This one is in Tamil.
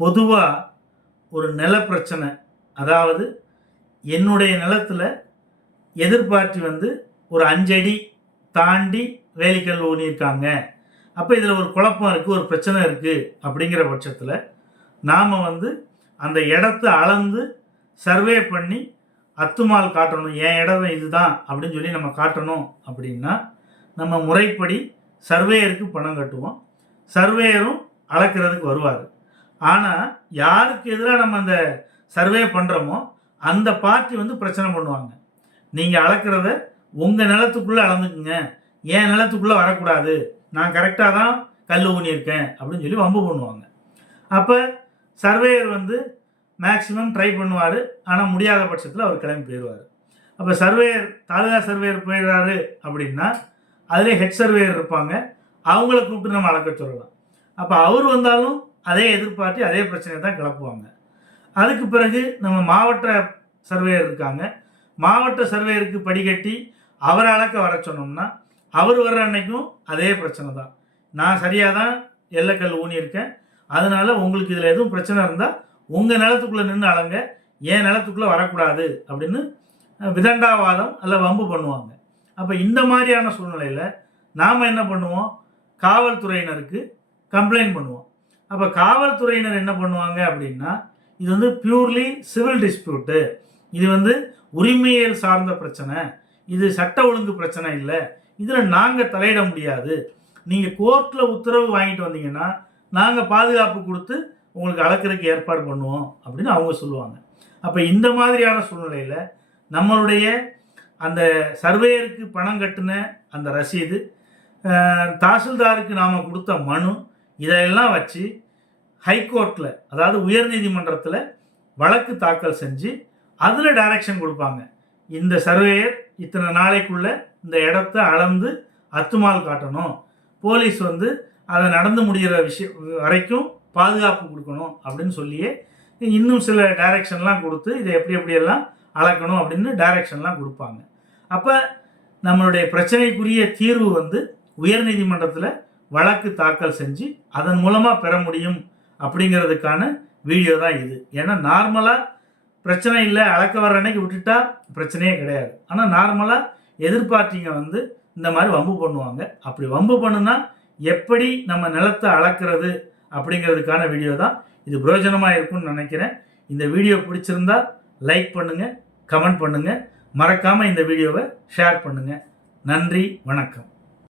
பொதுவாக ஒரு நில பிரச்சனை அதாவது என்னுடைய நிலத்தில் எதிர்பார்ட்டி வந்து ஒரு அஞ்சடி தாண்டி வேலிக்கல் ஊனியிருக்காங்க. அப்போ இதில் ஒரு குழப்பம் இருக்குது ஒரு பிரச்சனை இருக்குது அப்படிங்கிற பட்சத்தில் நாம் வந்து அந்த இடத்த அளந்து சர்வே பண்ணி அத்துமால் காட்டணும். என் இடம் இதுதான் அப்படின்னு சொல்லி நம்ம காட்டணும் அப்படின்னா நம்ம முறைப்படி சர்வேயருக்கு பணம் கட்டுவோம். சர்வேயரும் அளக்கிறதுக்கு வருவார். ஆனால் யாருக்கு எதிராக நம்ம அந்த சர்வே பண்ணுறோமோ அந்த பார்ட்டி வந்து பிரச்சனை பண்ணுவாங்க. நீங்கள் அளக்கிறத உங்கள் நிலத்துக்குள்ளே அளந்துக்குங்க. என் நிலத்துக்குள்ளே வரக்கூடாது. நான் கரெக்டாக தான் கல் ஊனியிருக்கேன் அப்படின்னு சொல்லி வம்பு பண்ணுவாங்க. அப்போ சர்வேயர் வந்து மேக்ஸிமம் ட்ரை பண்ணுவார். ஆனால் முடியாத பட்சத்தில் அவர் கிளம்பி போயிடுவார். அப்போ சர்வேயர் தாலுகா சர்வேயர் போயிடுறாரு அப்படின்னா அதிலே ஹெட் சர்வேயர் இருப்பாங்க. அவங்கள கூப்பிட்டு நம்ம அளக்க சொல்லலாம். அப்போ அவர் வந்தாலும் அதே எதிர்பார்த்து அதே பிரச்சனையை தான் கிளப்புவாங்க. அதுக்கு பிறகு நம்ம மாவட்ட சர்வேயர் இருக்காங்க. மாவட்ட சர்வேயருக்கு படிக்கட்டி அவரை அளக்க வர சொன்னோம்னா அவர் வர்ற அன்னைக்கும் அதே பிரச்சனை தான். நான் சரியாக தான் எல்லைக்கல் ஊனியிருக்கேன். அதனால் உங்களுக்கு இதில் எதுவும் பிரச்சனை இருந்தால் உங்கள் நிலத்துக்குள்ளே நின்று அளங்க என் நிலத்துக்குள்ளே வரக்கூடாது அப்படின்னு விதண்டாவாதம் அல்ல வம்பு பண்ணுவாங்க. அப்போ இந்த மாதிரியான சூழ்நிலையில் நாம் என்ன பண்ணுவோம்? காவல்துறையினருக்கு கம்ப்ளைண்ட் பண்ணுவோம். அப்போ காவல்துறையினர் என்ன பண்ணுவாங்க அப்படின்னா இது வந்து பியூர்லி சிவில் டிஸ்பியூட்டு இது வந்து உரிமையியல் சார்ந்த பிரச்சனை. இது சட்ட ஒழுங்கு பிரச்சனை இல்லை. இதில் நாங்கள் தலையிட முடியாது. நீங்கள் கோர்ட்டில் உத்தரவு வாங்கிட்டு வந்தீங்கன்னா நாங்கள் பாதுகாப்பு கொடுத்து உங்களுக்கு அளக்கிறதுக்கு ஏற்பாடு பண்ணுவோம் அப்படின்னு அவங்க சொல்லுவாங்க. அப்போ இந்த மாதிரியான சூழ்நிலையில் நம்மளுடைய அந்த சர்வேயருக்கு பணம் கட்டின அந்த ரசீது தாசில்தாருக்கு நாம் கொடுத்த மனு இதையெல்லாம் வச்சு ஹைகோர்ட்டில் அதாவது உயர்நீதிமன்றத்தில் வழக்கு தாக்கல் செஞ்சு அதில் டைரக்ஷன் கொடுப்பாங்க. இந்த சர்வேயர் இத்தனை நாளைக்குள்ள இந்த இடத்த அளந்து அத்துமால் காட்டணும். போலீஸ் வந்து அதை நடந்து முடிகிற விஷயம் வரைக்கும் பாதுகாப்பு கொடுக்கணும் அப்படின்னு சொல்லியே இன்னும் சில டைரக்ஷன்லாம் கொடுத்து இதை எப்படி எப்படியெல்லாம் அளக்கணும் அப்படின்னு டைரக்ஷன்லாம் கொடுப்பாங்க. அப்போ நம்மளுடைய பிரச்சனைக்குரிய தீர்வு வந்து உயர்நீதிமன்றத்தில் வழக்கு தாக்கல் செஞ்சு அதன் மூலமாக பெற முடியும் அப்படிங்கிறதுக்கான வீடியோ தான் இது. ஏன்னா நார்மலாக பிரச்சனை இல்லை அளக்க வர அன்னைக்கு விட்டுட்டா பிரச்சனையே கிடையாது. ஆனால் நார்மலாக எதிர்பார்ட்டிங்க வந்து இந்த மாதிரி வம்பு பண்ணுவாங்க. அப்படி வம்பு பண்ணுனா எப்படி நம்ம நிலத்தை அளக்கிறது அப்படிங்கிறதுக்கான வீடியோ தான் இது பிரயோஜனமாக இருக்கும்னு நினைக்கிறேன். இந்த வீடியோ பிடிச்சிருந்தா லைக் பண்ணுங்கள் கமெண்ட் பண்ணுங்கள் மறக்காமல் இந்த வீடியோவை ஷேர் பண்ணுங்கள் நன்றி வணக்கம்.